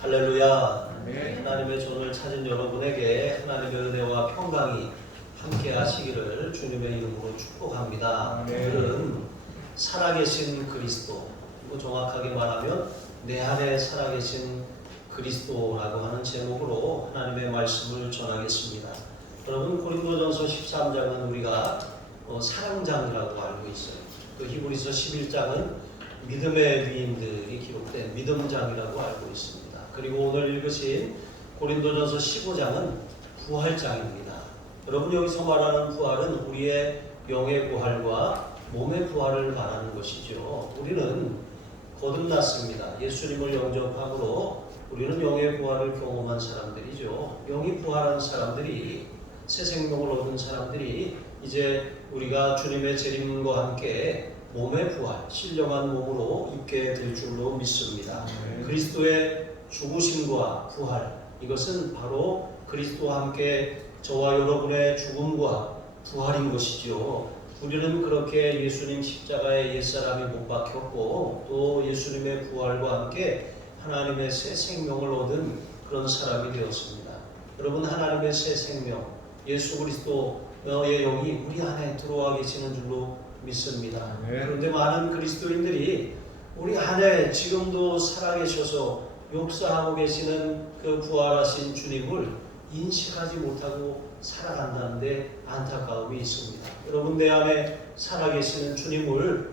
할렐루야. 아멘. 하나님의 존을 찾은 여러분에게 하나님의 은혜와 평강이 함께 하시기를 주님의 이름으로 축복합니다. 아멘. 오늘은 살아계신 그리스도, 정확하게 말하면 내 안에 살아계신 그리스도라고 하는 제목으로 하나님의 말씀을 전하겠습니다. 여러분, 고린도전서 13장은 우리가 사랑장이라고 알고 있어요. 또 히브리서 11장은 믿음의 위인들이 기록된 믿음장이라고 알고 있습니다. 그리고 오늘 읽으신 고린도전서 15장은 부활장입니다. 여러분, 여기서 말하는 부활은 우리의 영의 부활과 몸의 부활을 말하는 것이죠. 우리는 거듭났습니다. 예수님을 영접함으로 우리는 영의 부활을 경험한 사람들이죠. 영이 부활한 사람들이, 새 생명을 얻은 사람들이 이제 우리가 주님의 재림과 함께 몸의 부활, 신령한 몸으로 입게 될 줄로 믿습니다. 그리스도의 죽으심과 부활, 이것은 바로 그리스도와 함께 저와 여러분의 죽음과 부활인 것이죠. 우리는 그렇게 예수님 십자가에 옛사람이 못 박혔고 또 예수님의 부활과 함께 하나님의 새 생명을 얻은 그런 사람이 되었습니다. 여러분, 하나님의 새 생명, 예수 그리스도의 영이 우리 안에 들어와 계시는 줄로 믿습니다. 그런데 많은 그리스도인들이 우리 안에 지금도 살아계셔서 역사하고 계시는 그 부활하신 주님을 인식하지 못하고 살아간다는데 안타까움이 있습니다. 여러분, 내 안에 살아계시는 주님을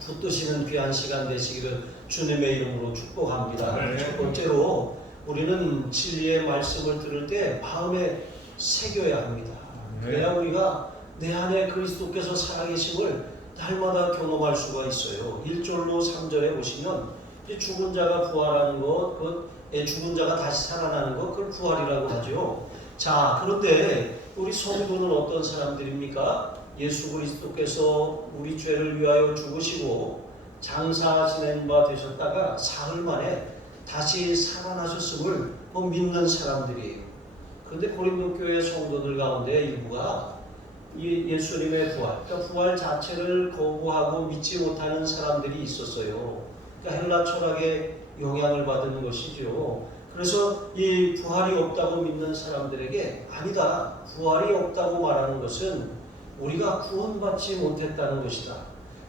붙드시는 귀한 시간 되시기를 주님의 이름으로 축복합니다. 첫 번째로 우리는 진리의 말씀을 들을 때 마음에 새겨야 합니다. 그래야 우리가 내 안에 그리스도께서 살아계심을 날마다 경험할 수가 있어요. 1절로 3절에 보시면 죽은 자가 부활하는 것, 죽은 자가 다시 살아나는 것, 그걸 부활이라고 하죠. 자, 그런데 우리 성도는 어떤 사람들입니까? 예수 그리스도께서 우리 죄를 위하여 죽으시고 장사 지낸 바 되셨다가 사흘 만에 다시 살아나셨음을 믿는 사람들이에요. 그런데 고린도 교회 성도들 가운데 일부가 예수님의 부활, 그러니까 부활 자체를 거부하고 믿지 못하는 사람들이 있었어요. 그러니까 헬라 철학의 영향을 받은 것이죠. 그래서 이 부활이 없다고 믿는 사람들에게 아니다, 부활이 없다고 말하는 것은 우리가 구원받지 못했다는 것이다.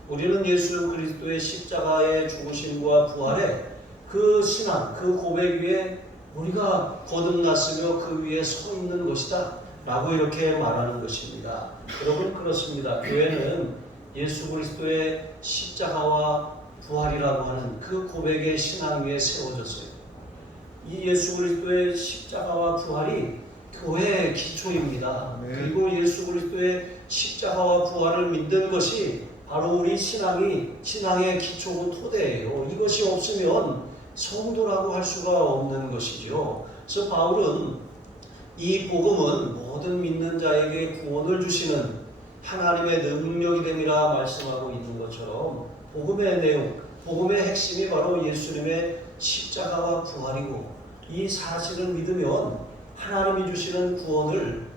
우리는 예수 그리스도의 십자가의 죽으심과 부활의 그 신앙, 그 고백 위에 우리가 거듭났으며 그 위에 서 있는 것이다 라고 이렇게 말하는 것입니다. 여러분, 그렇습니다. 교회는 예수 그리스도의 십자가와 부활이라고 하는 그 고백의 신앙 위에 세워졌어요. 이 예수 그리스도의 십자가와 부활이 교회의 기초입니다. 그리고 예수 그리스도의 십자가와 부활을 믿는 것이 바로 우리 신앙의 기초고 토대예요. 이것이 없으면 성도라고 할 수가 없는 것이죠. 그래서 바울은 이 복음은 모든 믿는 자에게 구원을 주시는 하나님의 능력이 됨이라 말씀하고 있는 것처럼 복음의 내용, 복음의 핵심이 바로 예수님의 십자가와 부활이고 이 사실을 믿으면 하나님이 주시는 구원을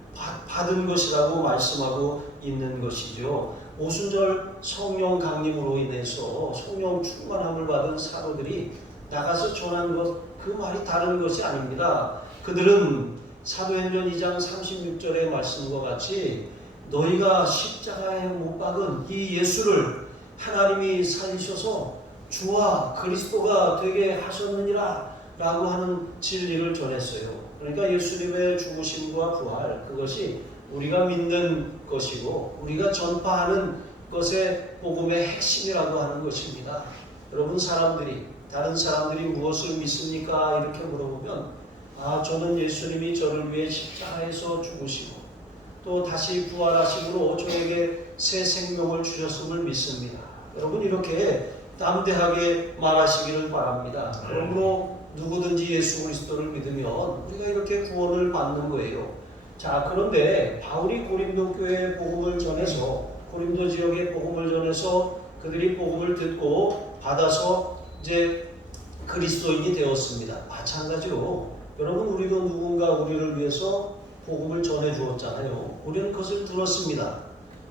받은 것이라고 말씀하고 있는 것이죠. 오순절 성령 강림으로 인해서 성령 충만함을 받은 사도들이 나가서 전한 것, 그 말이 다른 것이 아닙니다. 그들은 사도행전 2장 36절의 말씀과 같이 너희가 십자가에 못 박은 이 예수를 하나님이 살리셔서 주와 그리스도가 되게 하셨느니라 라고 하는 진리를 전했어요. 그러니까 예수님의 죽으심과 부활, 그것이 우리가 믿는 것이고 우리가 전파하는 것의 복음의 핵심이라고 하는 것입니다. 여러분, 다른 사람들이 무엇을 믿습니까? 이렇게 물어보면 저는 예수님이 저를 위해 십자가에서 죽으시고 또 다시 부활하심으로 저에게 새 생명을 주셨음을 믿습니다. 여러분, 이렇게 담대하게 말하시기를 바랍니다. 그러므로 누구든지 예수 그리스도를 믿으면 우리가 이렇게 구원을 받는 거예요. 자, 그런데 바울이 고린도 교회에 복음을 전해서, 고린도 지역에 복음을 전해서 그들이 복음을 듣고 받아서 이제 그리스도인이 되었습니다. 마찬가지로 여러분, 우리도 누군가 우리를 위해서 복음을 전해 주었잖아요. 우리는 그것을 들었습니다.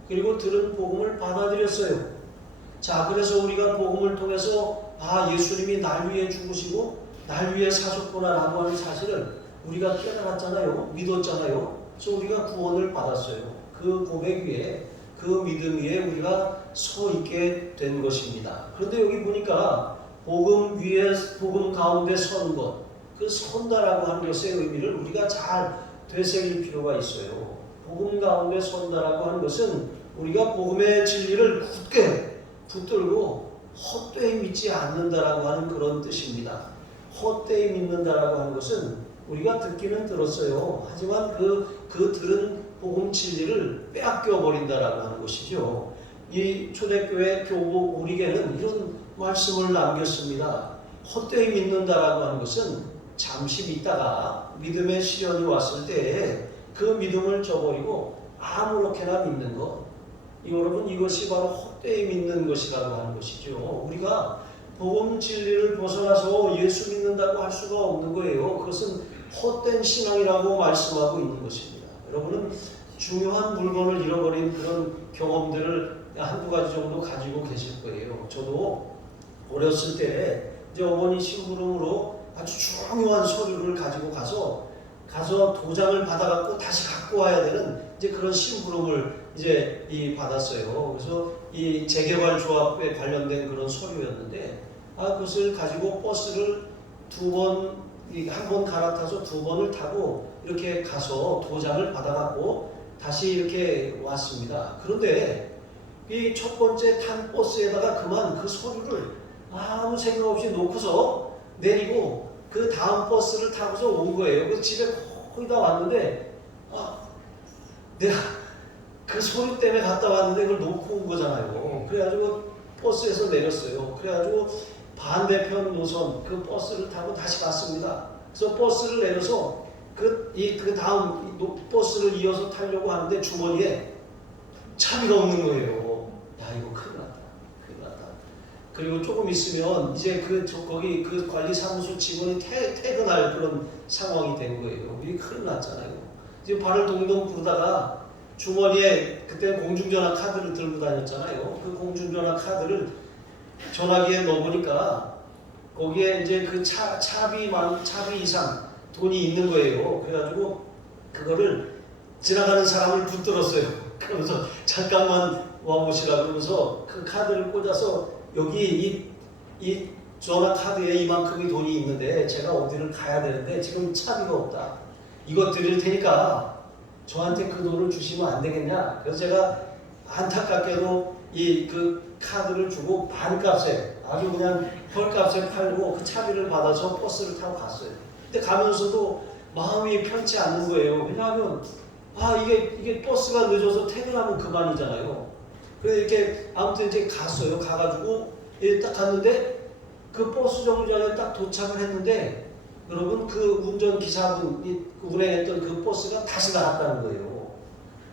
그리고 들은 복음을 받아들였어요. 자, 그래서 우리가 복음을 통해서 예수님이 날 위해 죽으시고 날 위해 사셨구나라고 하는 사실을 우리가 깨달았잖아요. 믿었잖아요. 그래서 우리가 구원을 받았어요. 그 고백 위에, 그 믿음 위에 우리가 서 있게 된 것입니다. 그런데 여기 보니까 복음 위에, 복음 가운데 선 것, 그 선다라고 하는 것의 의미를 우리가 잘 되새길 필요가 있어요. 복음 가운데 선다라고 하는 것은 우리가 복음의 진리를 굳게 붙들고 헛되이 믿지 않는다라고 하는 그런 뜻입니다. 헛되이 믿는다라고 하는 것은 우리가 듣기는 들었어요. 하지만 그 들은 복음 진리를 빼앗겨 버린다라고 하는 것이죠. 이 초대교회 교부 오리게는 이런 말씀을 남겼습니다. 헛되이 믿는다라고 하는 것은 잠시 믿다가 믿음의 시련이 왔을 때 그 믿음을 저버리고 아무렇게나 믿는 것. 여러분, 이것이 바로 헛되이 믿는 것이라고 하는 것이죠. 우리가 복음 진리를 벗어나서 예수 믿는다고 할 수가 없는 거예요. 그것은 헛된 신앙이라고 말씀하고 있는 것입니다. 여러분은 중요한 물건을 잃어버린 그런 경험들을 한두 가지 정도 가지고 계실 거예요. 저도 어렸을 때 이제 어머니 심부름으로 아주 중요한 서류를 가지고 가서 도장을 받아갖고 다시 갖고 와야 되는 이제 그런 심부름을 이제 받았어요. 그래서 이 재개발 조합에 관련된 그런 서류였는데, 그것을 가지고 버스를 한 번 갈아타서 2번을 타고 이렇게 가서 도장을 받아갖고 다시 이렇게 왔습니다. 그런데 이 첫 번째 탄 버스에다가 그만 그 서류를 아무 생각 없이 놓고서 내리고 그 다음 버스를 타고서 온 거예요. 그래서 집에 거의 다 왔는데, 내가 그 서류 때문에 갔다 왔는데 그걸 놓고 온 거잖아요. 그래가지고 버스에서 내렸어요. 그래가지고 반대편 노선 그 버스를 타고 다시 갔습니다. 그래서 버스를 내려서 그 다음 버스를 이어서 타려고 하는데 주머니에 차비가 없는 거예요. 야, 이거 큰일 났다. 그리고 조금 있으면 이제 거기 그 관리사무소 직원이 퇴근할 그런 상황이 된 거예요. 이게 큰일 났잖아요. 이제 발을 동동 구르다가 주머니에 그때 공중전화 카드를 들고 다녔잖아요. 그 공중전화 카드를 전화기에 넣어보니까 거기에 이제 그 차비 이상 돈이 있는 거예요. 그래가지고 그거를 지나가는 사람을 붙들었어요. 그러면서 잠깐만 와보시라 그러면서 그 카드를 꽂아서 여기 이 전화 카드에 이만큼의 돈이 있는데 제가 어디를 가야 되는데 지금 차비가 없다. 이거 드릴 테니까 저한테 그 돈을 주시면 안 되겠냐. 그래서 제가 안타깝게도 그 카드를 주고 반값에 아주 그냥 헐값에 팔고 그 차비를 받아서 버스를 타고 갔어요. 근데 가면서도 마음이 편치 않는 거예요. 왜냐하면 이게 버스가 늦어서 퇴근하면 그만이잖아요. 그래서 이렇게 아무튼 이제 갔어요. 가가지고 딱 갔는데 그 버스 정류장에 딱 도착을 했는데 여러분 그 운전기사분이 운행했던 그 버스가 다시 나갔다는 거예요.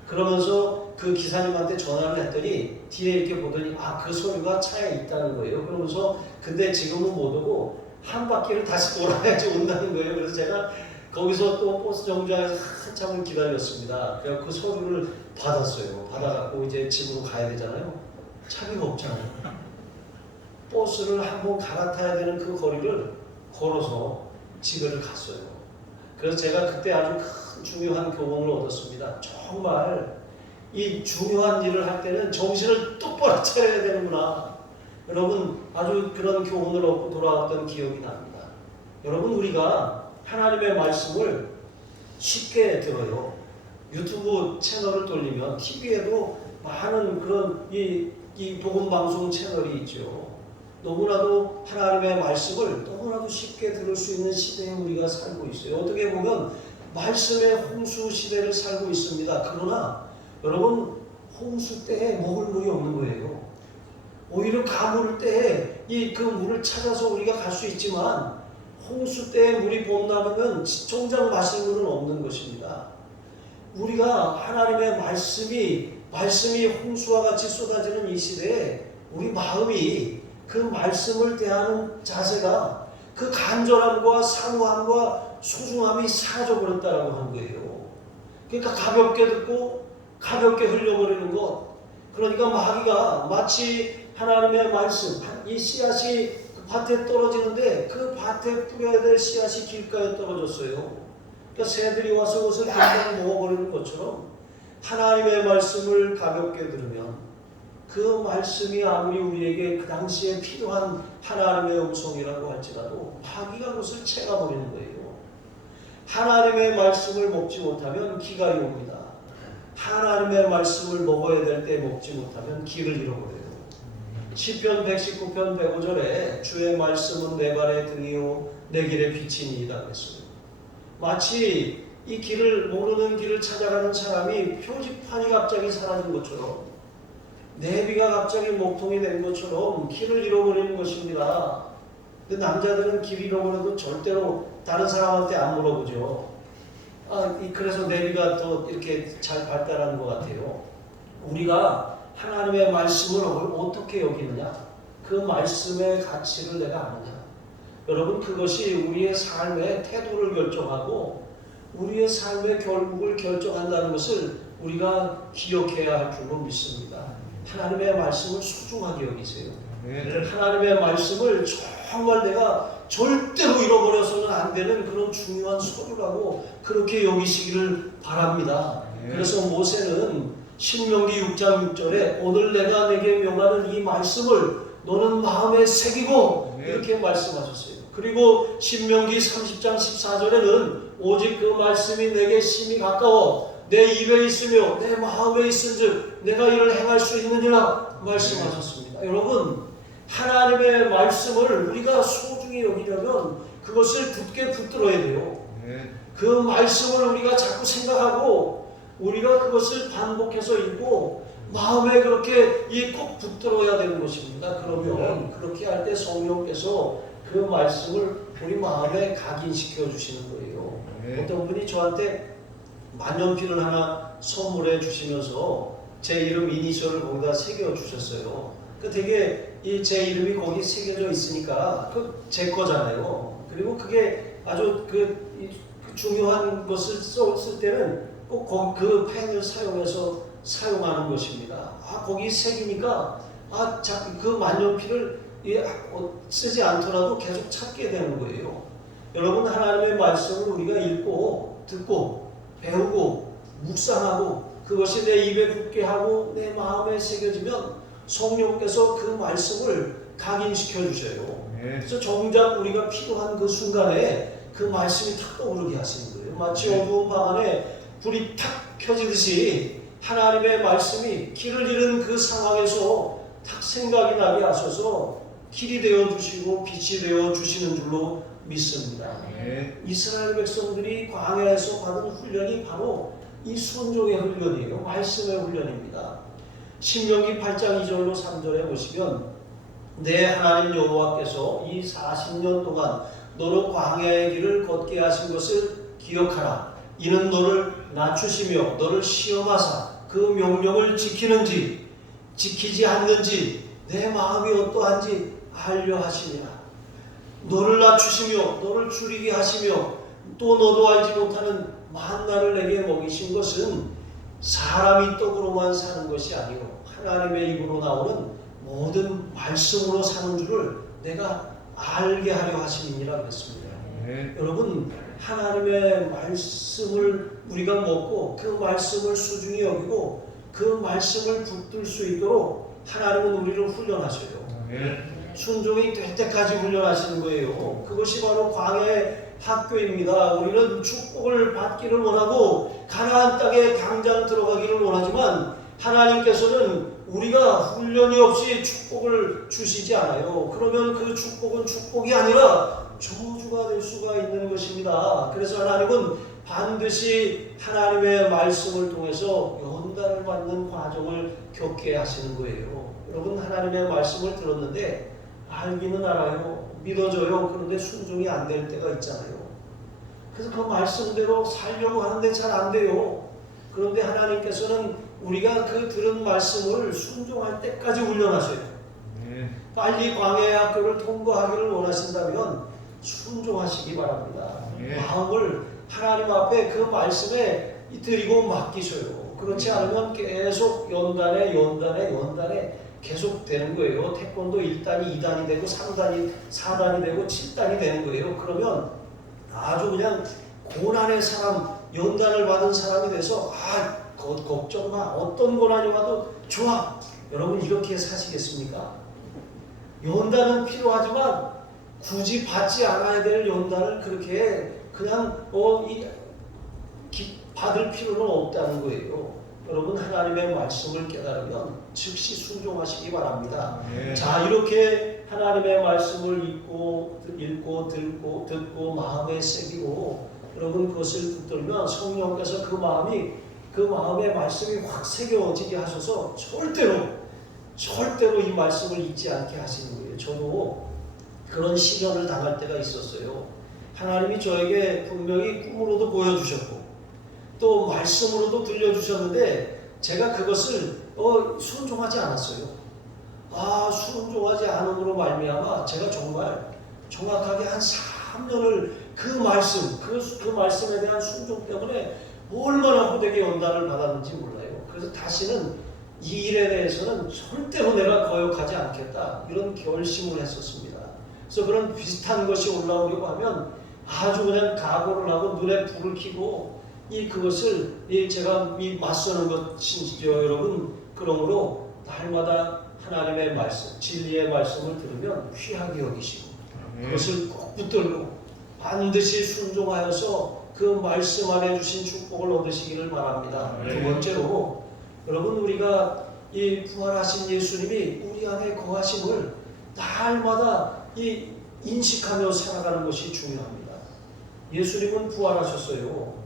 그러면서 그 기사님한테 전화를 했더니 뒤에 이렇게 보더니 그 서류가 차에 있다는 거예요. 그러면서 근데 지금은 못 오고 한 바퀴를 다시 돌아야지 온다는 거예요. 그래서 제가 거기서 또 버스 정류장에서 한참을 기다렸습니다. 그래서 그 서류를 받았어요. 받아갖고 이제 집으로 가야 되잖아요. 차비가 없잖아요. 버스를 한번 갈아타야 되는 그 거리를 걸어서 집에를 갔어요. 그래서 제가 그때 아주 큰 중요한 교훈을 얻었습니다. 정말 이 중요한 일을 할 때는 정신을 똑바로 차려야 되는구나. 여러분, 아주 그런 교훈을 얻고 돌아왔던 기억이 납니다. 여러분, 우리가 하나님의 말씀을 쉽게 들어요. 유튜브 채널을 돌리면 TV에도 많은 그런 이 복음방송 채널이 있죠. 너무나도 하나님의 말씀을 너무나도 쉽게 들을 수 있는 시대에 우리가 살고 있어요. 어떻게 보면 말씀의 홍수 시대를 살고 있습니다. 그러나 여러분, 홍수 때에 먹을 물이 없는 거예요. 오히려 가물 때에 그 물을 찾아서 우리가 갈 수 있지만 홍수 때에 물이 범람하면 정작 마실 물은 없는 것입니다. 우리가 하나님의 말씀이 홍수와 같이 쏟아지는 이 시대에 우리 마음이 그 말씀을 대하는 자세가 그 간절함과 사모함과 소중함이 사라져버렸다라고 하는 거예요. 그러니까 가볍게 듣고 가볍게 흘려버리는 것. 그러니까 마귀가 마치 하나님의 말씀, 이 씨앗이 밭에 떨어지는데 그 밭에 뿌려야 될 씨앗이 길가에 떨어졌어요. 그러니까 새들이 와서 그것을 그냥 먹어버리는 것처럼 하나님의 말씀을 가볍게 들으면 그 말씀이 아무리 우리에게 그 당시에 필요한 하나님의 음성이라고 할지라도 마귀가 그것을 채가버리는 거예요. 하나님의 말씀을 먹지 못하면 기가 이옵니다. 하나님의 말씀을 먹어야 될 때 먹지 못하면 기를 잃어버려요. 시편 119편 105절에 주의 말씀은 내 발의 등이요 내 길의 빛이니이다 그랬어요. 마치 이 길을 모르는 길을 찾아가는 사람이 표지판이 갑자기 사라진 것처럼 내비가 갑자기 목통이 된 것처럼 길을 잃어버리는 것입니다. 근데 남자들은 길 잃어버려도 절대로 다른 사람한테 안 물어보죠. 그래서 내비가 더 이렇게 잘 발달하는 것 같아요. 우리가 하나님의 말씀을 어떻게 여기느냐? 그 말씀의 가치를 내가 아느냐? 여러분, 그것이 우리의 삶의 태도를 결정하고 우리의 삶의 결국을 결정한다는 것을 우리가 기억해야 할 줄로 믿습니다. 하나님의 말씀을 소중하게 여기세요. 하나님의 말씀을 정말 내가 절대로 잃어버려서는 안 되는 그런 중요한 서류라고 그렇게 여기시기를 바랍니다. 그래서 모세는 신명기 6장 6절에 오늘 내가 내게 명하는 이 말씀을 너는 마음에 새기고 이렇게 말씀하셨어요. 그리고 신명기 30장 14절에는 오직 그 말씀이 내게 심히 가까워 내 입에 있으며 내 마음에 있은즉 내가 이를 행할 수 있느니라 말씀하셨습니다. 여러분, 하나님의 말씀을 우리가 소중히 여기려면 그것을 굳게 붙들어야 돼요. 그 말씀을 우리가 자꾸 생각하고 우리가 그것을 반복해서 읽고 마음에 그렇게 꼭 붙들어야 되는 것입니다. 그러면 그렇게 할 때 성령께서 그 말씀을 우리 마음에 각인시켜 주시는 거예요. 어떤 분이 저한테 만년필을 하나 선물해 주시면서 제 이름 이니셜을 거기다 새겨 주셨어요. 되게 제 이름이 거기 새겨져 있으니까 제 거잖아요. 그리고 그게 아주 중요한 것을 쓸 때는 꼭 그 펜을 사용해서 사용하는 것입니다. 거기 새기니까 그 만년필을 쓰지 않더라도 계속 찾게 되는 거예요. 여러분, 하나님의 말씀을 우리가 읽고 듣고 배우고 묵상하고 그것이 내 입에 붙게 하고 내 마음에 새겨지면 성령께서 그 말씀을 각인시켜 주셔요. 그래서 정작 우리가 필요한 그 순간에 그 말씀이 탁 떠오르게 하시는 거예요. 마치 어두운 방 안에 불이 탁 켜지듯이 하나님의 말씀이 길을 잃은 그 상황에서 탁 생각이 나게 하셔서 길이 되어 주시고 빛이 되어 주시는 줄로 믿습니다. 이스라엘 백성들이 광야에서 받은 훈련이 바로 이 순종의 훈련이에요. 말씀의 훈련입니다. 신명기 8장 2절로 3절에 보시면 내 하나님 여호와께서 이 40년 동안 너로 광야의 길을 걷게 하신 것을 기억하라. 이는 너를 낮추시며 너를 시험하사 그 명령을 지키는지 지키지 않는지 내 마음이 어떠한지 알려 하시니라. 너를 낮추시며 너를 줄이게 하시며 또 너도 알지 못하는 만나를 내게 먹이신 것은 사람이 떡으로만 사는 것이 아니고 하나님의 입으로 나오는 모든 말씀으로 사는 줄을 내가 알게 하려 하심이니라 그랬습니다. 여러분, 하나님의 말씀을 우리가 먹고 그 말씀을 소중히 여기고 그 말씀을 붙들 수 있도록 하나님은 우리를 훈련하셔요. 순종이 될 때까지 훈련하시는 거예요. 그것이 바로 광야의 학교입니다. 우리는 축복을 받기를 원하고 가나안 땅에 당장 들어가기를 원하지만 하나님께서는 우리가 훈련이 없이 축복을 주시지 않아요. 그러면 그 축복은 축복이 아니라 저주가 될 수가 있는 것입니다. 그래서 하나님은 반드시 하나님의 말씀을 통해서 연단을 받는 과정을 겪게 하시는 거예요. 여러분, 하나님의 말씀을 들었는데 알기는 알아요. 믿어져요. 그런데 순종이 안 될 때가 있잖아요. 그래서 그 말씀대로 살려고 하는데 잘 안 돼요. 그런데 하나님께서는 우리가 그 들은 말씀을 순종할 때까지 훈련하셔요. 빨리 광야의 학교를 통과하기를 원하신다면 순종하시기 바랍니다. 마음을 하나님 앞에 그 말씀에 드리고 맡기셔요. 그렇지 않으면 계속 연단에 계속 되는 거예요. 태권도 1단이 2단이 되고 3단이 4단이 되고 7단이 되는 거예요. 그러면 아주 그냥 고난의 사람, 연단을 받은 사람이 돼서 걱정 마. 어떤 고난이 와도 좋아. 여러분 이렇게 사시겠습니까? 연단은 필요하지만 굳이 받지 않아야 될 연단을 그렇게 그냥 받을 필요는 없다는 거예요. 여러분 하나님의 말씀을 깨달으면 즉시 순종하시기 바랍니다. 네. 자, 이렇게 하나님의 말씀을 읽고 듣고 마음에 새기고 여러분 그것을 붙들면 성령께서 그 마음의 말씀이 확 새겨지게 하셔서 절대로 이 말씀을 잊지 않게 하시는 거예요. 저도 그런 시련을 당할 때가 있었어요. 하나님이 저에게 분명히 꿈으로도 보여주셨고 또 말씀으로도 들려주셨는데 제가 그것을 순종하지 않았어요. 순종하지 않음으로 말미암아 제가 정말 정확하게 한 3년을 그 말씀에 대한 순종 때문에 얼마나 호되게 연단을 받았는지 몰라요. 그래서 다시는 이 일에 대해서는 절대로 내가 거역하지 않겠다 이런 결심을 했었습니다. 그래서 그런 비슷한 것이 올라오려고 하면 아주 그냥 각오를 하고 눈에 불을 켜고 그것을 제가 맞서는 것이죠. 여러분 그러므로 날마다 하나님의 말씀, 진리의 말씀을 들으면 귀하게 여기시고 그것을 꼭 붙들고 반드시 순종하여서 그 말씀 안에 주신 축복을 얻으시기를 바랍니다. 두 번째로 여러분 우리가 이 부활하신 예수님이 우리 안에 거하심을 날마다 인식하며 살아가는 것이 중요합니다. 예수님은 부활하셨어요.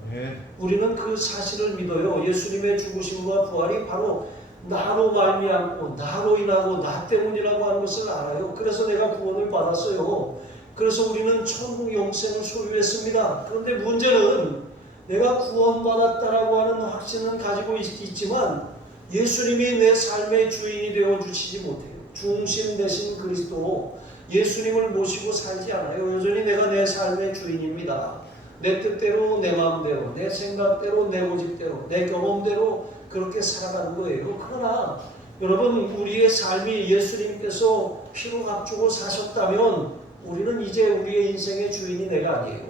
우리는 그 사실을 믿어요. 예수님의 죽으심과 부활이 바로 나로 말미암고 나로 인하고 나 때문이라고 하는 것을 알아요. 그래서 내가 구원을 받았어요. 그래서 우리는 천국 영생을 소유했습니다. 그런데 문제는 내가 구원받았다라고 하는 확신은 가지고 있지만 예수님이 내 삶의 주인이 되어주시지 못해요. 중심 되신 그리스도 예수님을 모시고 살지 않아요. 여전히 내가 내 삶의 주인입니다. 내 뜻대로 내 마음대로 내 생각대로 내 고집대로 내 경험대로 그렇게 살아가는 거예요. 그러나 여러분 우리의 삶이 예수님께서 피로 값주고 사셨다면 우리는 이제 우리의 인생의 주인이 내가 아니에요.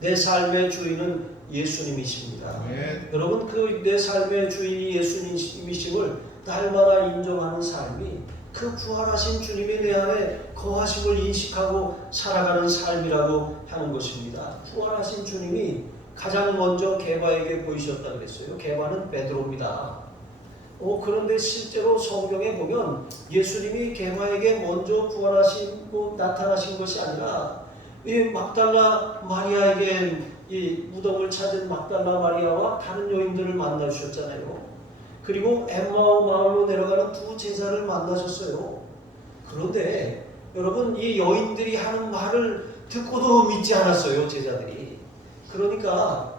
내 삶의 주인은 예수님이십니다. 여러분 내 삶의 주인이 예수님이심을 날마다 인정하는 삶이 그 부활하신 주님이 내 안에 거하심을 인식하고 살아가는 삶이라고 하는 것입니다. 부활하신 주님이 가장 먼저 게바에게 보이셨다 그랬어요. 게바는 베드로입니다. 그런데 실제로 성경에 보면 예수님이 게바에게 먼저 부활하시고 나타나신 것이 아니라 이 막달라 마리아에게 이 무덤을 찾은 막달라 마리아와 다른 여인들을 만나주셨잖아요. 그리고 엠마오 마을로 내려가는 두 제자를 만나셨어요. 그런데 여러분 이 여인들이 하는 말을 듣고도 믿지 않았어요. 제자들이. 그러니까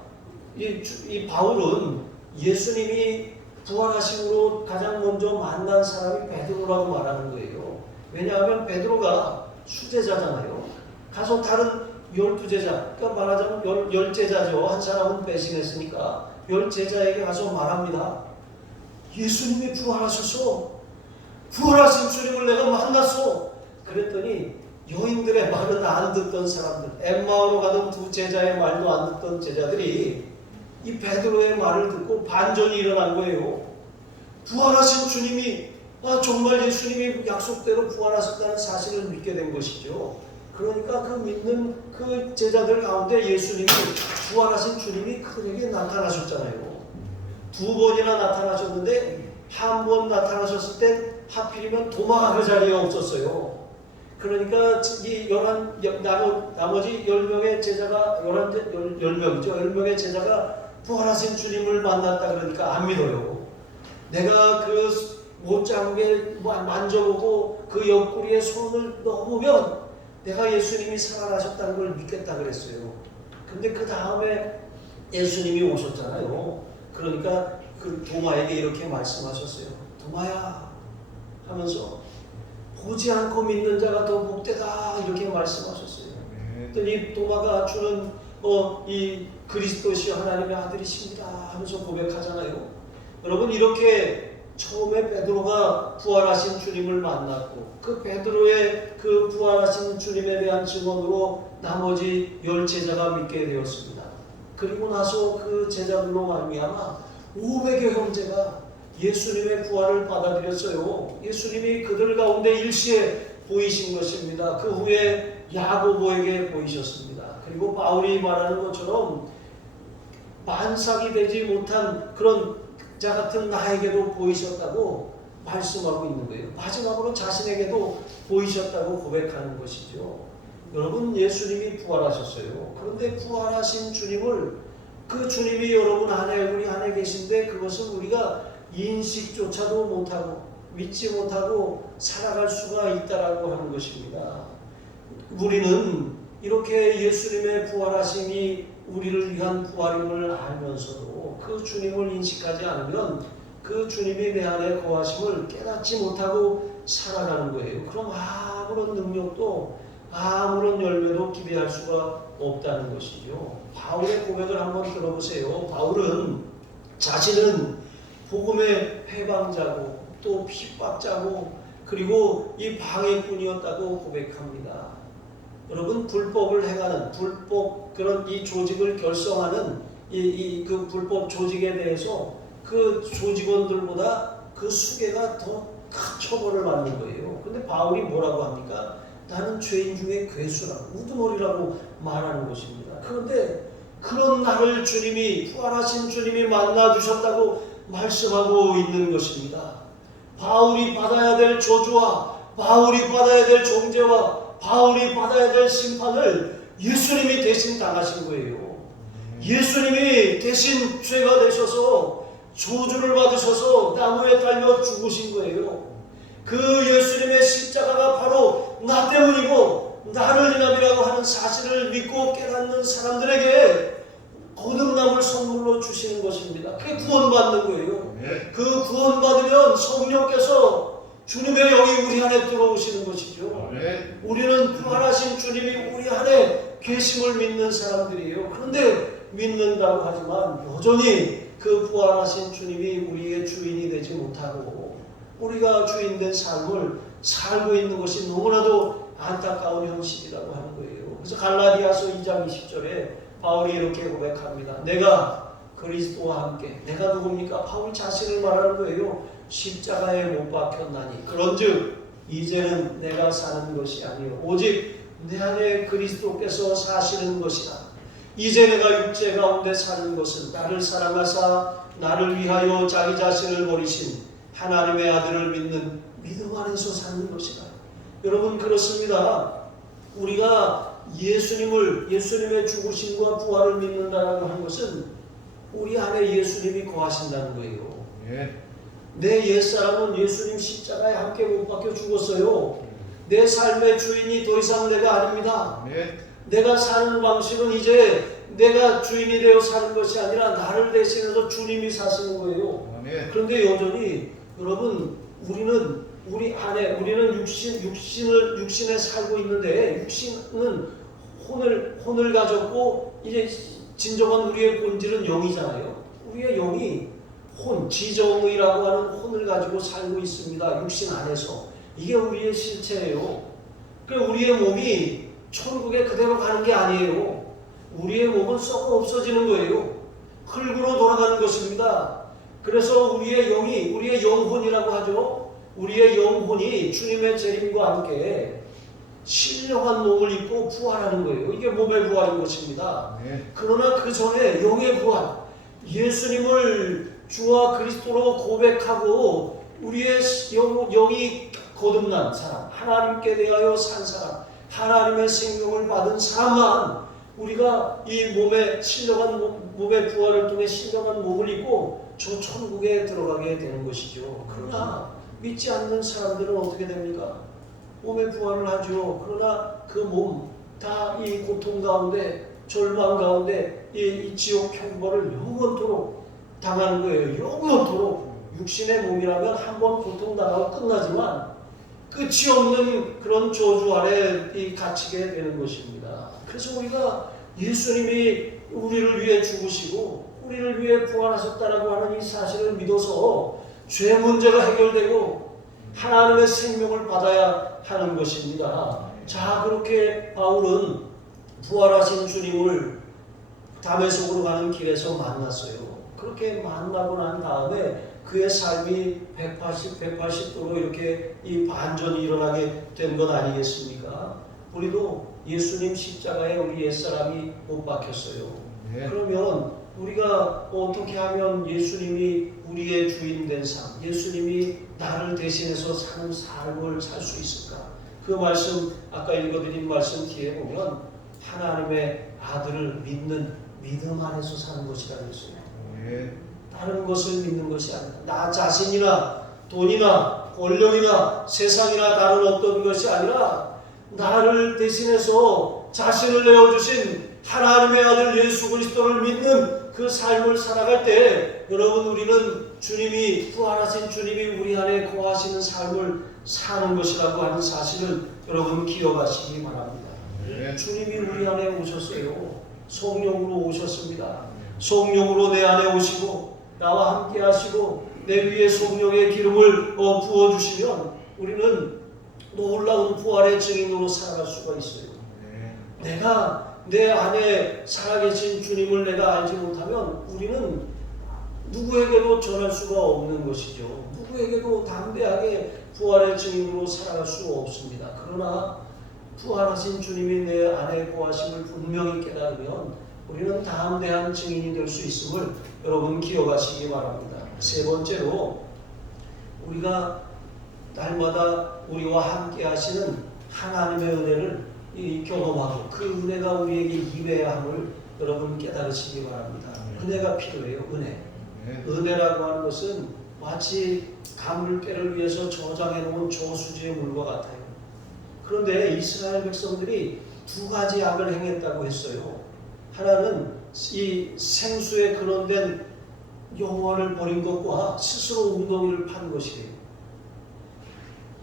이 바울은 예수님이 부활하심으로 가장 먼저 만난 사람이 베드로라고 말하는 거예요. 왜냐하면 베드로가 수제자잖아요. 가서 다른 12제자, 그러니까 말하자면 10제자죠. 한 사람은 배신했으니까 10제자에게 가서 말합니다. 예수님이 부활하셔서 부활하신 주님을 내가 만났어. 그랬더니 여인들의 말은 안 듣던 사람들, 엠마오로 가던 두 제자의 말도 안 듣던 제자들이 이 베드로의 말을 듣고 반전이 일어난 거예요. 부활하신 주님이 정말 예수님이 약속대로 부활하셨다는 사실을 믿게 된 것이죠. 그러니까 그 믿는 그 제자들 가운데 예수님이 부활하신 주님이 그들에게 나타나셨잖아요. 두 번이나 나타나셨는데 한 번 나타나셨을 때 하필이면 도마가 그 자리에 없었어요. 그러니까 이 나머지 10명의 제자가 10명이죠. 10명의 제자가 부활하신 주님을 만났다 그러니까 안 믿어요. 내가 그 못자국에 만져보고 그 옆구리에 손을 넣으면 내가 예수님이 살아나셨다는 걸 믿겠다 그랬어요. 근데 그 다음에 예수님이 오셨잖아요. 그러니까 그 도마에게 이렇게 말씀하셨어요. 도마야 하면서 보지 않고 믿는 자가 더 복되다 이렇게 말씀하셨어요. 그랬더니 도마가 주는 이 그리스도시여 하나님의 아들이십니다 하면서 고백하잖아요. 여러분 이렇게 처음에 베드로가 부활하신 주님을 만났고 그 베드로의 그 부활하신 주님에 대한 증언으로 나머지 10제자가 믿게 되었습니다. 그리고 나서 그 제자들로 말미암아 500여 형제가 예수님의 부활을 받아들였어요. 예수님이 그들 가운데 일시에 보이신 것입니다. 그 후에 야고보에게 보이셨습니다. 그리고 바울이 말하는 것처럼 만삭이 되지 못한 그런 자 같은 나에게도 보이셨다고 말씀하고 있는 거예요. 마지막으로 자신에게도 보이셨다고 고백하는 것이죠. 여러분, 예수님이 부활하셨어요. 그런데 부활하신 주님을, 그 주님이 여러분 안에, 우리 안에 계신데 그것은 우리가 인식조차도 못하고 믿지 못하고 살아갈 수가 있다라고 하는 것입니다. 우리는 이렇게 예수님의 부활하심이 우리를 위한 부활임을 알면서도 그 주님을 인식하지 않으면 그 주님이 내 안에 거하심을 깨닫지 못하고 살아가는 거예요. 그럼 아무런 능력도 아무런 열매도 기대할 수가 없다는 것이죠. 바울의 고백을 한번 들어보세요. 바울은 자신은 복음의 해방자고 또 핍박자고 그리고 이 방해꾼이었다고 고백합니다. 여러분, 불법을 행하는 불법 그런 이 조직을 결성하는 그 불법 조직에 대해서 그 조직원들보다 그 수괴가 더 큰 처벌을 받는 거예요. 근데 바울이 뭐라고 합니까? 나는 죄인 중에 괴수라고, 우두머리라고 말하는 것입니다. 그런데 그런 나를 주님이, 부활하신 주님이 만나주셨다고 말씀하고 있는 것입니다. 바울이 받아야 될 저주와 바울이 받아야 될 정죄와 바울이 받아야 될 심판을 예수님이 대신 당하신 거예요. 예수님이 대신 죄가 되셔서 저주를 받으셔서 나무에 달려 죽으신 거예요. 그 예수님의 십자가가 바로 나 때문이고 나를 인함이라고 하는 사실을 믿고 깨닫는 사람들에게 거듭남을 선물로 주시는 것입니다. 그게 구원받는 거예요. 그 구원받으면 성령께서 주님의 영이 우리 안에 들어오시는 것이죠. 우리는 부활하신 주님이 우리 안에 계심을 믿는 사람들이에요. 그런데 믿는다고 하지만 여전히 그 부활하신 주님이 우리의 주인이 되지 못하고 우리가 주인된 삶을 살고 있는 것이 너무나도 안타까운 현실이라고 하는 거예요. 그래서 갈라디아서 2장 20절에 바울이 이렇게 고백합니다. 내가 그리스도와 함께, 내가 누굽니까? 바울 자신을 말하는 거예요. 십자가에 못 박혔나니 그런즉 이제는 내가 사는 것이 아니요 오직 내 안에 그리스도께서 사시는 것이라. 이제 내가 육체 가운데 사는 것은 나를 사랑하사 나를 위하여 자기 자신을 버리신 하나님의 아들을 믿는 믿음 안에서 사는 것이다. 여러분, 그렇습니다. 우리가 예수님의 죽으심과 부활을 믿는다라고 하는 것은 우리 안에 예수님이 거하신다는 거예요. 내 옛사람은 예수님 십자가에 함께 못 박혀 죽었어요. 내 삶의 주인이 더 이상 내가 아닙니다. 내가 사는 방식은 이제 내가 주인이 되어 사는 것이 아니라 나를 대신해서 주님이 사시는 거예요. 그런데 여전히 여러분, 우리는 육신에 살고 있는데 육신은 혼을 가졌고 이제 진정한 우리의 본질은 영이잖아요. 우리의 영이 지정의라고 하는 혼을 가지고 살고 있습니다. 육신 안에서. 이게 우리의 실체예요. 우리의 몸이 천국에 그대로 가는 게 아니에요. 우리의 몸은 썩어 없어지는 거예요. 흙으로 돌아가는 것입니다. 그래서 우리의 영혼이라고 하죠. 우리의 영혼이 주님의 재림과 함께 신령한 몸을 입고 부활하는 거예요. 이게 몸의 부활인 것입니다. 그러나 그 전에 영의 부활, 예수님을 주와 그리스도로 고백하고 우리의 영이 거듭난 사람, 하나님께 대하여 산 사람, 하나님의 생명을 받은 사람만 우리가 이 신령한 몸의 부활을 통해 신령한 몸을 입고 저 천국에 들어가게 되는 것이죠. 그러나 믿지 않는 사람들은 어떻게 됩니까? 몸의 부활을 하죠. 그러나 그 몸 다 이 고통 가운데, 절망 가운데 이 지옥 형벌을 영원토록 당하는 거예요. 영원토록. 육신의 몸이라면 한번 고통 당하고 끝나지만 끝이 없는 그런 저주 아래 갇히게 되는 것입니다. 그래서 우리가 예수님이 우리를 위해 죽으시고 우리를 위해 부활하셨다라고 하는 이 사실을 믿어서 죄 문제가 해결되고 하나님의 생명을 받아야 하는 것입니다. 자, 그렇게 바울은 부활하신 주님을 다메섹으로 가는 길에서 만났어요. 그렇게 만나고 난 다음에 그의 삶이 180도로 이렇게 이 반전이 일어나게 된 것 아니겠습니까? 우리도 예수님 십자가에 우리 옛사람이 못 박혔어요. 그러면 우리가 어떻게 하면 예수님이 우리의 주인 된 삶, 예수님이 나를 대신해서 사는 삶을 살 수 있을까? 그 말씀, 아까 읽어드린 말씀 뒤에 보면 하나님의 아들을 믿는 믿음 안에서 사는 것이라고 했어요. 다른 것을 믿는 것이 아니라 나 자신이나 돈이나 권력이나 세상이나 다른 어떤 것이 아니라 나를 대신해서 자신을 내어주신 하나님의 아들 예수 그리스도를 믿는 그 삶을 살아갈 때 여러분 우리는 주님이 부활하신 주님이 우리 안에 거하시는 삶을 사는 것이라고 하는 사실을 여러분 기억하시기 바랍니다. 주님이 우리 안에 오셨어요. 성령으로 오셨습니다. 성령으로 내 안에 오시고 나와 함께 하시고 내 위에 성령의 기름을 부어주시면 우리는 놀라운 부활의 증인으로 살아갈 수가 있어요. 내가 내 안에 살아계신 주님을 내가 알지 못하면 우리는 누구에게도 전할 수가 없는 것이죠. 누구에게도 담대하게 부활의 증인으로 살아갈 수 없습니다. 그러나 부활하신 주님이 내 안에 거하심을 분명히 깨달으면 우리는 담대한 증인이 될 수 있음을 여러분 기억하시기 바랍니다. 세 번째로 우리가 날마다 우리와 함께 하시는 하나님의 은혜를 경험하고 그 은혜가 우리에게 임해야 함을 여러분 깨달으시기 바랍니다. 은혜가 필요해요. 은혜라고 하는 것은 마치 가물깨를 위해서 저장해 놓은 저수지의 물과 같아요. 그런데 이스라엘 백성들이 두 가지 악을 행했다고 했어요. 하나는 이 생수에 근원된 영혼을 버린 것과 스스로 웅덩이를 판 것이에요.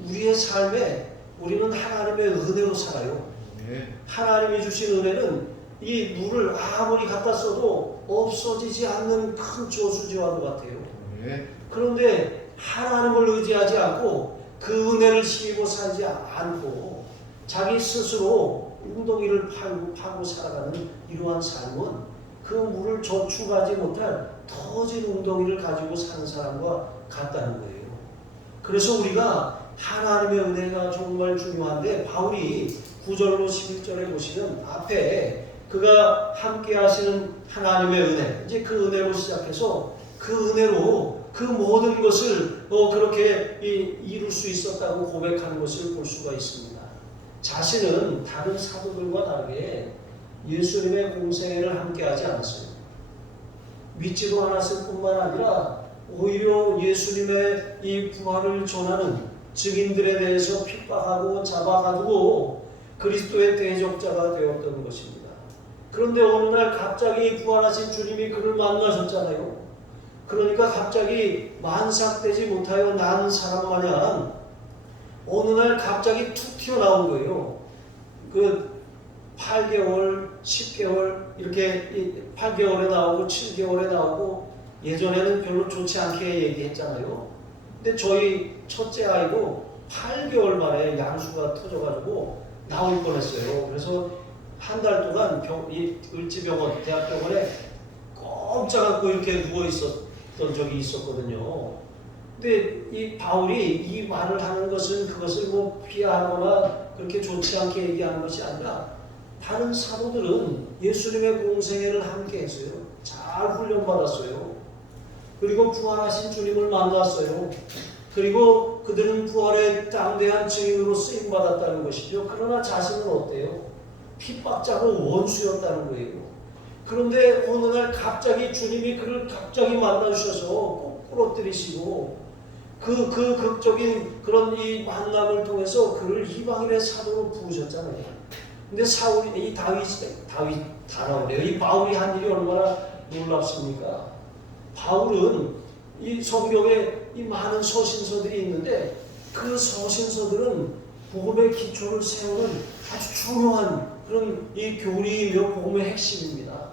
우리의 삶에 우리는 하나님의 은혜로 살아요. 하나님이 주신 은혜는 이 물을 아무리 갖다 써도 없어지지 않는 큰 저수지와도 같아요. 그런데 하나님을 의지하지 않고 그 은혜를 힘입어 살지 않고 자기 스스로 웅덩이를 파고 살아가는 이러한 삶은 그 물을 저축하지 못할 터진 웅덩이를 가지고 사는 사람과 같다는 거예요. 그래서 우리가 하나님의 은혜가 정말 중요한데 바울이 9절로 11절에 보시면 앞에 그가 함께 하시는 하나님의 은혜, 이제 그 은혜로 시작해서 그 은혜로 그 모든 것을 그렇게 이룰 수 있었다고 고백하는 것을 볼 수가 있습니다. 자신은 다른 사도들과 다르게 예수님의 공생애를 함께 하지 않았어요. 믿지도 않았을 뿐만 아니라 오히려 예수님의 이 부활을 전하는 증인들에 대해서 핍박하고 잡아가지고 그리스도의 대적자가 되었던 것입니다. 그런데 어느 날 갑자기 부활하신 주님이 그를 만나셨잖아요. 그러니까 갑자기 만삭되지 못하여 난 사람 마냥 어느 날 갑자기 툭 튀어나온 거예요. 그 8개월, 10개월 이렇게 8개월에 나오고 7개월에 나오고 예전에는 별로 좋지 않게 얘기했잖아요. 근데 저희 첫째 아이도 8개월 만에 양수가 터져가지고 나올 뻔했어요. 그래서 한 달 동안 이 을지병원, 대학병원에 꼼짝않고 이렇게 누워 있었던 적이 있었거든요. 근데 이 바울이 이 말을 하는 것은 그것을 뭐 피하거나 그렇게 좋지 않게 얘기하는 것이 아니라 다른 사도들은 예수님의 공생애를 함께 했어요. 잘 훈련받았어요. 그리고 부활하신 주님을 만났어요. 그리고 그들은 부활의 담대한 증인으로 쓰임받았다는 것이죠. 그러나 자신은 어때요? 핍박자고 원수였다는 거예요. 그런데 어느 날 갑자기 주님이 그를 갑자기 만나주셔서 꼭 부러뜨리시고 그 극적인 그런 이 만남을 통해서 그를 이방인의 사도로 부으셨잖아요. 근데 사울이, 이 다윗 다 나오네요. 이 바울이 한 일이 얼마나 놀랍습니까? 바울은 이 성경에 이 많은 서신서들이 있는데 그 서신서들은 복음의 기초를 세우는 아주 중요한 그런 이 교리이며 복음의 핵심입니다.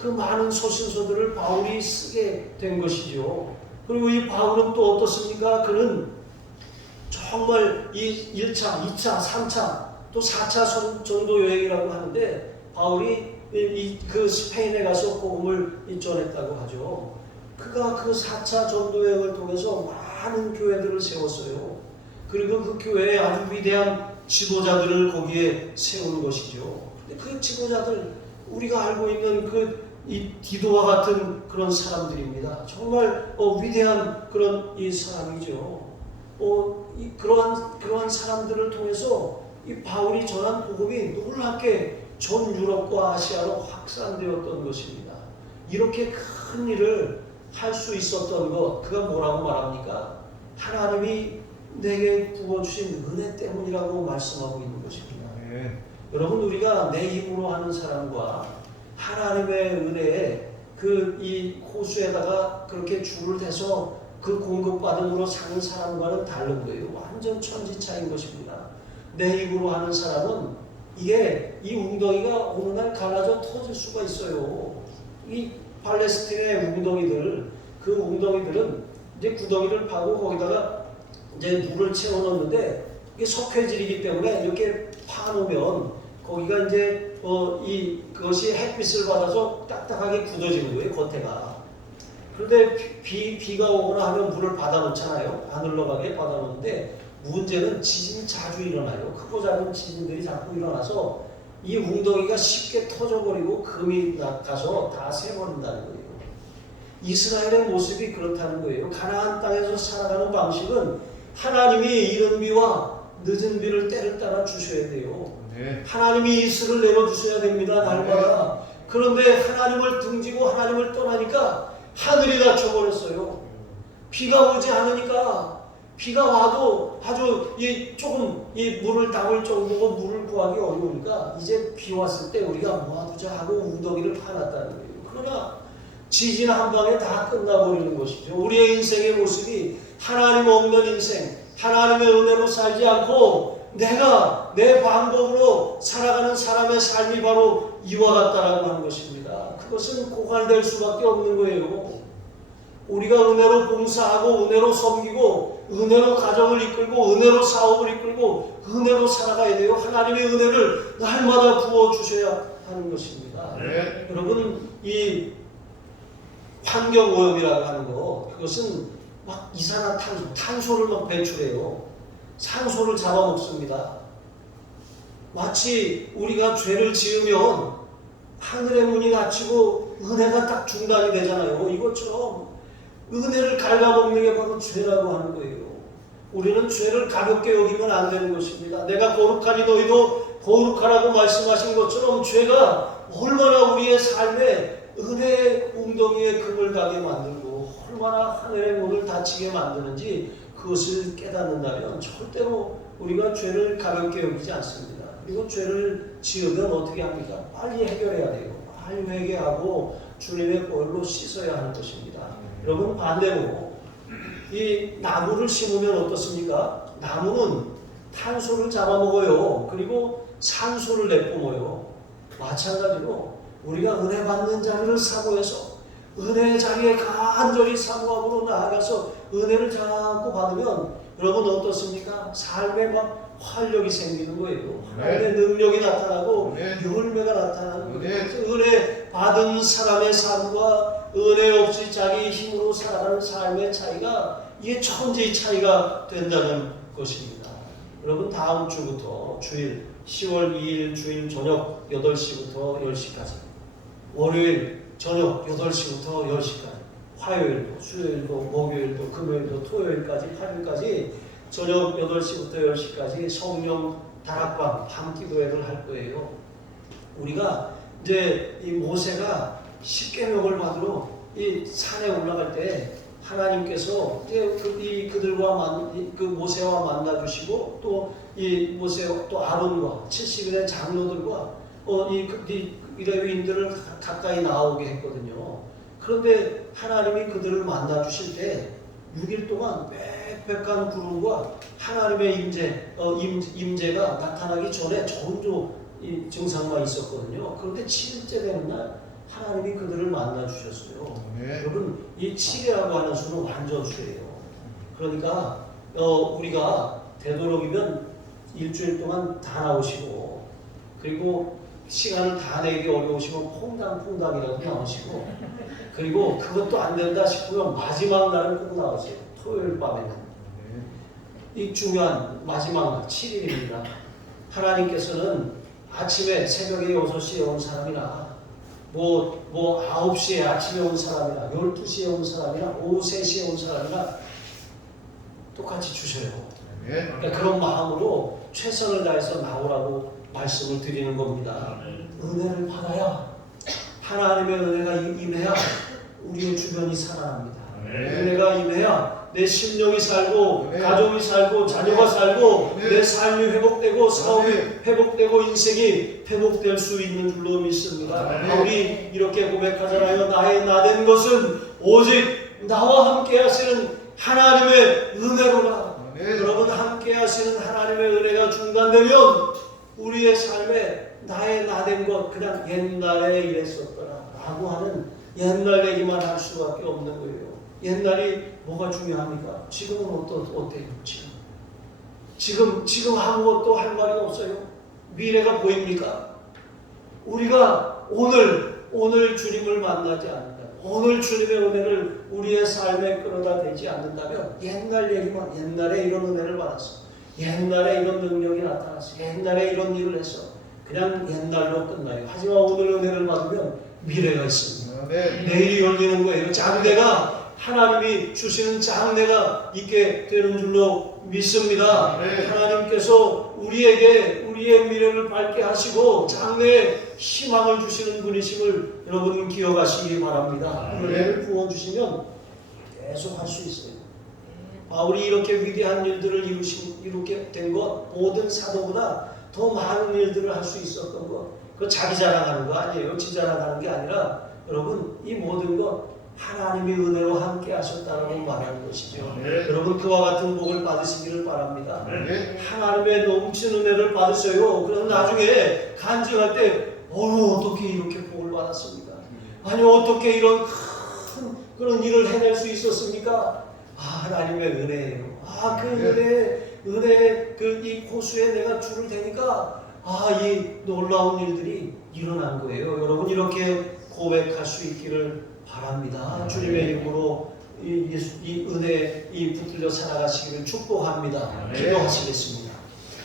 그 많은 서신서들을 바울이 쓰게 된 것이죠. 그리고 이 바울은 또 어떻습니까? 그는 정말 이 1차, 2차, 3차 또 4차 전도 여행이라고 하는데 바울이 그 스페인에 가서 복음을 전했다고 하죠. 그가 그 4차 전도 여행을 통해서 많은 교회들을 세웠어요. 그리고 그 교회에 아주 위대한 지도자들을 거기에 세운 것이죠. 근데 그 지도자들 우리가 알고 있는 이 디도와 같은 그런 사람들입니다. 정말 위대한 그런 이 사람이죠. 그러한 사람들을 통해서 이 바울이 전한 복음이 놀랍게 전 유럽과 아시아로 확산되었던 것입니다. 이렇게 큰 일을 할 수 있었던 것, 그가 뭐라고 말합니까? 하나님이 내게 부어주신 은혜 때문이라고 말씀하고 있는 것입니다. 네. 여러분, 우리가 내 힘으로 하는 사람과 하나님의 은혜에 이 호수에다가 그렇게 줄을 대서 그 공급받음으로 사는 사람과는 다른 거예요. 완전 천지차이인 것입니다. 내 힘으로 하는 사람은 이 웅덩이가 어느 날 갈라져 터질 수가 있어요. 이 팔레스틴의 웅덩이들, 그 웅덩이들은 이제 구덩이를 파고 거기다가 이제 물을 채워 넣는데 이게 석회질이기 때문에 이렇게 파놓으면 거기가 이제 그것이 햇빛을 받아서 딱딱하게 굳어지는 거예요, 겉에가. 그런데 비가 오거나 하면 물을 받아놓잖아요. 안 흘러가게 받아놓는데 문제는 지진이 자주 일어나요. 크고 작은 지진들이 자꾸 일어나서 이 웅덩이가 쉽게 터져버리고 금이 가서 다 새버린다는 거예요. 이스라엘의 모습이 그렇다는 거예요. 가나안 땅에서 살아가는 방식은 하나님이 이른 비와 늦은 비를 때를 따라 주셔야 돼요. 네. 하나님이 이슬을 내려주셔야 됩니다. 날마다. 네. 그런데 하나님을 등지고 하나님을 떠나니까 하늘이 닫혀버렸어요. 비가 오지 않으니까 비가 와도 아주 조금 물을 담을 정도고 물을 구하기 어려우니까 이제 비 왔을 때 우리가 모아두자 하고 웅덩이를 파놨다는 거예요. 그러나 지진 한 방에 다 끝나버리는 것이죠. 우리의 인생의 모습이 하나님 없는 인생, 하나님의 은혜로 살지 않고 내가 내 방법으로 살아가는 사람의 삶이 바로 이와 같다라고 하는 것입니다. 그것은 고갈될 수밖에 없는 거예요. 우리가 은혜로 봉사하고 은혜로 섬기고 은혜로 가정을 이끌고 은혜로 사업을 이끌고 은혜로 살아가야 돼요. 하나님의 은혜를 날마다 부어주셔야 하는 것입니다. 네. 여러분, 이 환경오염이라고 하는 거, 그것은 막 이산화 탄소를 막 배출해요. 산소를 잡아먹습니다. 마치 우리가 죄를 지으면 하늘의 문이 닫히고 은혜가 딱 중단이 되잖아요. 이것처럼 은혜를 갉아먹는 게 바로 죄라고 하는 거예요. 우리는 죄를 가볍게 여기면 안 되는 것입니다. 내가 거룩하니 너희도 거룩하라고 말씀하신 것처럼 죄가 얼마나 우리의 삶에 은혜의 웅덩이에 금을 가게 만들고 얼마나 하늘의 문을 닫히게 만드는지 그것을 깨닫는다면 절대로 우리가 죄를 가볍게 여기지 않습니다. 그리고 죄를 지으면 어떻게 합니까? 빨리 해결해야 돼요. 빨리 회개하고 주님의 보혈로 씻어야 하는 것입니다. 여러분, 반대로 이 나무를 심으면 어떻습니까? 나무는 탄소를 잡아먹어요. 그리고 산소를 내뿜어요. 마찬가지로 우리가 은혜 받는 자리를 사모해서 은혜의 자리에 간절히 사모함으로 나아가서 은혜를 자꾸 받으면 여러분 어떻습니까? 삶에 막 활력이 생기는 거예요. 하나님의 능력이 나타나고 열매가 나타나는 거예요. 은혜 받은 사람의 삶과 은혜 없이 자기 힘으로 살아가는 삶의 차이가 이게 천지의 차이가 된다는 것입니다. 여러분, 다음 주부터 주일 10월 2일 주일 저녁 8시부터 10시까지, 월요일 저녁 8시부터 10시까지, 화요일도 수요일도 목요일도 금요일도 토요일까지 8일까지 저녁 8시부터 10시까지 성령 다락방 밤기도회를 할 거예요. 우리가 이제 이 모세가 십계명을 받으러 이 산에 올라갈 때 하나님께서 이제 그들과 그 모세와 만나 주시고 또 이 모세 또 아론과 70인의 장로들과 이 레위인들을 가까이 나오게 했거든요. 그런데 하나님이 그들을 만나 주실 때 6일 동안 빽빽한 구름과 하나님의 임재가 나타나기 전에 전조 이 증상만 있었거든요. 그런데 7일째 되는 날 하나님이 그들을 만나 주셨어요. 네. 여러분 이 7이라고 하는 수는 완전수예요. 그러니까 우리가 되도록이면 일주일 동안 다 나오시고, 그리고 시간을 다 내기 어려우시면 퐁당퐁당이라도 나오시고, 그리고 그것도 안 된다 싶으면 마지막 날은 꼭 나오세요. 토요일 밤에는. 이 중요한 마지막 날 7일입니다. 하나님께서는 아침에 새벽에 6시에 온 사람이나 뭐 9시에 아침에 온 사람이나 12시에 온 사람이나 오후 3시에 온 사람이나 똑같이 주셔요. 그러니까 그런 마음으로 최선을 다해서 나오라고 말씀을 드리는 겁니다. 은혜를 받아야, 하나님의 은혜가 임해야 우리의 주변이 살아납니다. 은혜가 임해야 내 심령이 살고, 가족이 살고, 자녀가 살고, 내 삶이 회복되고, 사업이 회복되고, 인생이 회복될 수 있는 줄로 믿습니다. 바울이 이렇게 고백하잖아요. 나의 나된 것은 오직 나와 함께 하시는 하나님의 은혜로라. 여러분, 함께 하시는 하나님의 은혜가 중단되면 우리의 삶에 나의 나된 것, 그냥 옛날에 이랬었더라 라고 하는 옛날 얘기만 할 수밖에 없는 거예요. 옛날이 뭐가 중요합니까? 지금은 어때요? 지금 아무것도 할 말이 없어요. 미래가 보입니까? 우리가 오늘 주님을 만나지 않는다, 오늘 주님의 은혜를 우리의 삶에 끌어다 대지 않는다면 옛날 얘기만, 옛날에 이런 은혜를 받았어, 옛날에 이런 능력이 나타났어, 옛날에 이런 일을 했어, 그냥 옛날로 끝나요. 하지만 오늘 은혜를 받으면 미래가 있습니다. 내일이 열리는 거예요. 장래가, 하나님이 주시는 장래가 있게 되는 줄로 믿습니다. 하나님께서 우리에게 우리의 미래를 밝게 하시고 장래에 희망을 주시는 분이심을 여러분 기억하시기 바랍니다. 은혜를 부어주시면 계속 할 수 있어요. 바울이 이렇게 위대한 일들을 이루게 된 것, 모든 사도보다 더 많은 일들을 할 수 있었던 것, 그 자기 자랑하는 거 아니에요. 지 자랑하는 게 아니라, 여러분 이 모든 것 하나님의 은혜로 함께 하셨다라고 말하는 것이죠. 여러분 그와 같은 복을 받으시기를 바랍니다. 하나님의 넘치는 은혜를 받으셔요. 그럼 나중에 간증할 때 어떻게 이렇게 복을 받았습니까? 아니 어떻게 이런 큰 그런 일을 해낼 수 있었습니까? 하나님의 은혜예요. 그 은혜 이 호수에 내가 줄을 대니까 이 놀라운 일들이 일어난 거예요. 여러분 이렇게 고백할 수 있기를 바랍니다. 주님의 이름으로 이 은혜 붙들려 살아가시기를 축복합니다. 기도하시겠습니다.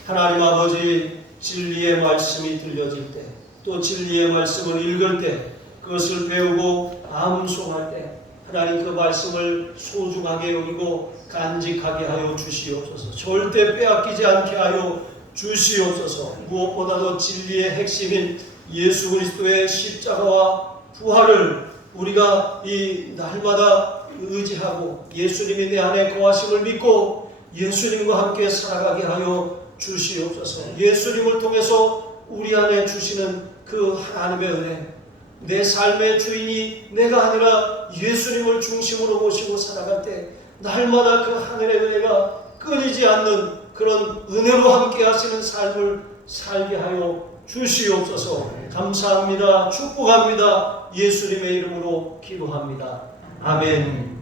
하나님 아버지, 진리의 말씀이 들려질 때, 또 진리의 말씀을 읽을 때, 그것을 배우고 암송할 때 하나님 그 말씀을 소중하게 여기고 간직하게 하여 주시옵소서. 절대 빼앗기지 않게 하여 주시옵소서. 무엇보다도 진리의 핵심인 예수 그리스도의 십자가와 부활을 우리가 이 날마다 의지하고 예수님이 내 안에 거하심을 믿고 예수님과 함께 살아가게 하여 주시옵소서. 예수님을 통해서 우리 안에 주시는 그 하나님의 은혜, 내 삶의 주인이 내가 아니라 예수님을 중심으로 모시고 살아갈 때 날마다 그 하늘의 은혜가 끊이지 않는 그런 은혜로 함께 하시는 삶을 살게 하여 주시옵소서. 감사합니다. 축복합니다. 예수님의 이름으로 기도합니다. 아멘.